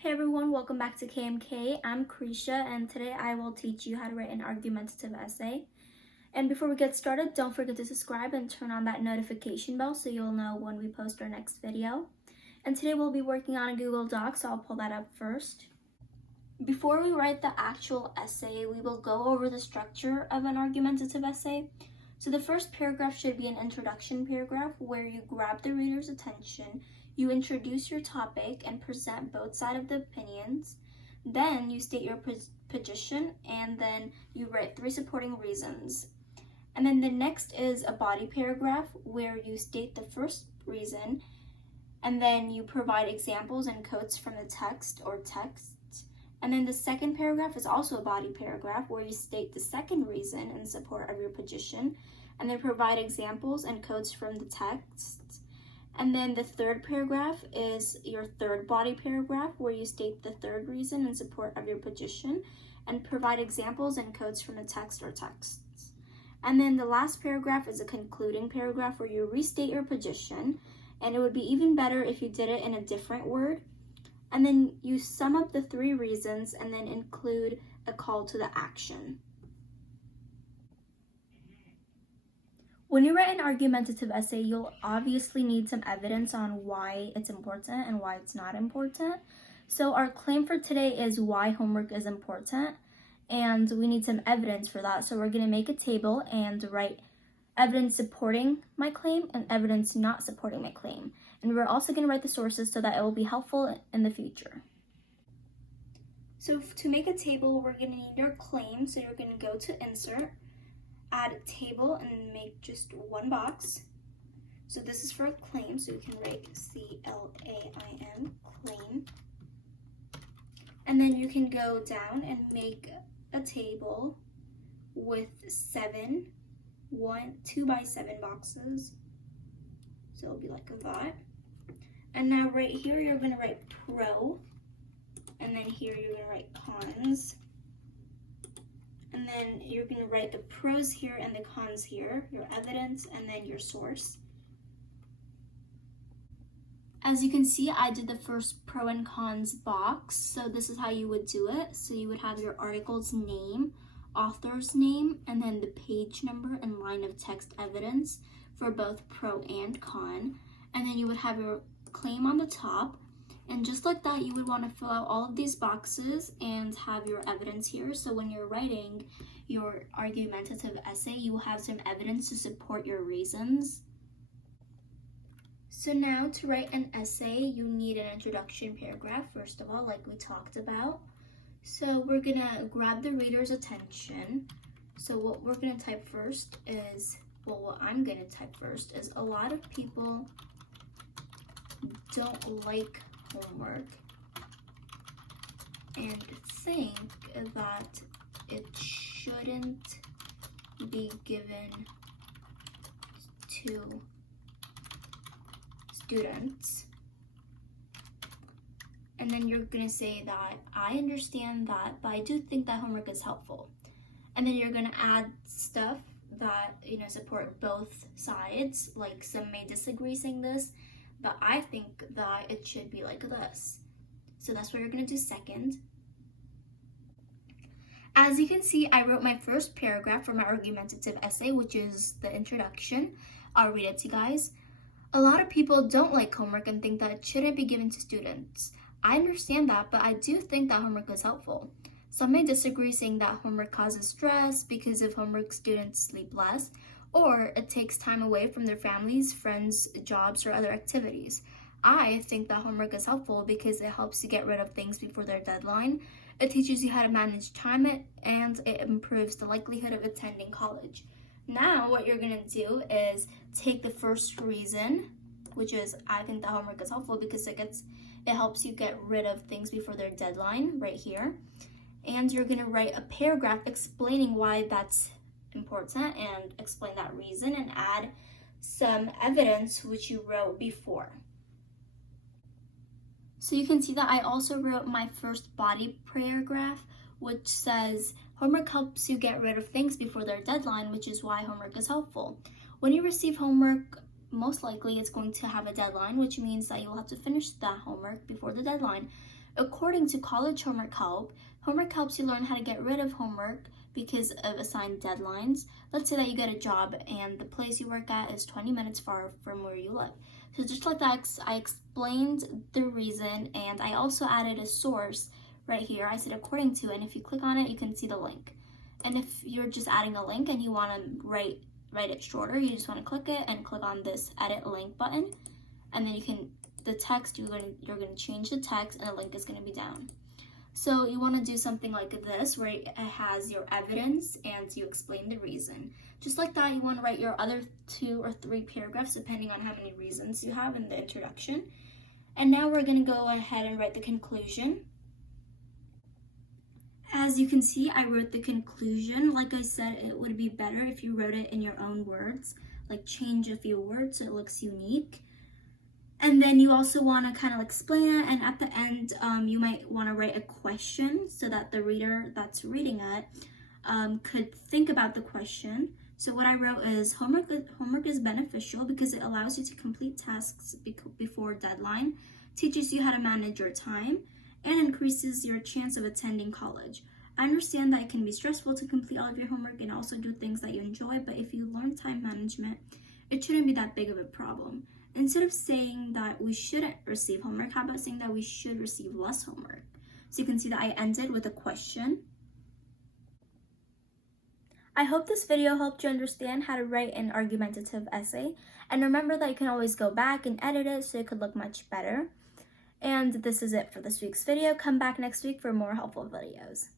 Hey everyone, welcome back to KMK. I'm Krisha and today I will teach you how to write an argumentative essay. And before we get started, don't forget to subscribe and turn on that notification bell so you'll know when we post our next video. And today we'll be working on a Google Doc, so I'll pull that up first. Before we write the actual essay, we will go over the structure of an argumentative essay. So the first paragraph should be an introduction paragraph where you grab the reader's attention. You introduce your topic and present both sides of the opinions. Then you state your position and then you write 3 supporting reasons. And then the next is a body paragraph where you state the first reason and then you provide examples and quotes from the text or texts. And then the second paragraph is also a body paragraph where you state the second reason in support of your position and then provide examples and quotes from the text. And then the third paragraph is your third body paragraph where you state the third reason in support of your position and provide examples and quotes from the text or texts. And then the last paragraph is a concluding paragraph where you restate your position, and it would be even better if you did it in a different word. And then you sum up the 3 reasons and then include a call to the action. When you write an argumentative essay, you'll obviously need some evidence on why it's important and why it's not important. So our claim for today is why homework is important, and we need some evidence for that. So we're going to make a table and write evidence supporting my claim and evidence not supporting my claim. And we're also going to write the sources so that it will be helpful in the future. So to make a table, we're going to need our claim. So you're going to go to Insert, add a table, and make just one box. So this is for a claim, so you can write C-L-A-I-M, claim. And then you can go down and make a table with 2 by 7 boxes. So it'll be like that. And now right here, you're gonna write pro, and then here you're gonna write cons. And then you're going to write the pros here and the cons here, your evidence, and then your source. As you can see, I did the first pro and cons box, so this is how you would do it. So you would have your article's name, author's name, and then the page number and line of text evidence for both pro and con. And then you would have your claim on the top. And just like that, you would want to fill out all of these boxes and have your evidence here. So when you're writing your argumentative essay, you will have some evidence to support your reasons. So now to write an essay, you need an introduction paragraph, first of all, like we talked about. So we're going to grab the reader's attention. So what we're going to type first is, what I'm going to type first is a lot of people don't like homework and think that it shouldn't be given to students. And then you're going to say that I understand that, but I do think that homework is helpful. And then you're going to add stuff that support both sides. Like some may disagree saying this, but I think that it should be like this. So that's what you're going to do second. As you can see, I wrote my first paragraph for my argumentative essay, which is the introduction. I'll read it to you guys. A lot of people don't like homework and think that it shouldn't be given to students. I understand that, but I do think that homework is helpful. Some may disagree, saying that homework causes stress because of homework students sleep less, or it takes time away from their families, friends, jobs, or other activities. I think that homework is helpful because it helps you get rid of things before their deadline. It teaches you how to manage time, and it improves the likelihood of attending college. Now what you're going to do is take the first reason, which is I think that homework is helpful because it helps you get rid of things before their deadline right here. And you're going to write a paragraph explaining why that's important and explain that reason and add some evidence which you wrote before. So you can see that I also wrote my first body paragraph, which says homework helps you get rid of things before their deadline, which is why homework is helpful. When you receive homework, most likely it's going to have a deadline, which means that you'll have to finish that homework before the deadline. According to College homework helps you learn how to get rid of homework because of assigned deadlines. Let's say that you get a job and the place you work at is 20 minutes far from where you live. So just like that, I explained the reason, and I also added a source right here. I said according to, and if you click on it, you can see the link. And if you're just adding a link and you want to write it shorter, you just want to click it and click on this edit link button, and then you can, the text, you're going to change the text and the link is going to be down. So you want to do something like this where it has your evidence and you explain the reason. Just like that, you want to write your other 2 or 3 paragraphs depending on how many reasons you have in the introduction. And now we're going to go ahead and write the conclusion. As you can see, I wrote the conclusion. Like I said, it would be better if you wrote it in your own words, like change a few words so it looks unique. And then you also want to kind of explain it, and at the end, you might want to write a question so that the reader that's reading it could think about the question. So what I wrote is, homework is beneficial because it allows you to complete tasks before deadline, teaches you how to manage your time, and increases your chance of attending college. I understand that it can be stressful to complete all of your homework and also do things that you enjoy, but if you learn time management, it shouldn't be that big of a problem. Instead of saying that we shouldn't receive homework, how about saying that we should receive less homework? So you can see that I ended with a question. I hope this video helped you understand how to write an argumentative essay. And remember that you can always go back and edit it so it could look much better. And this is it for this week's video. Come back next week for more helpful videos.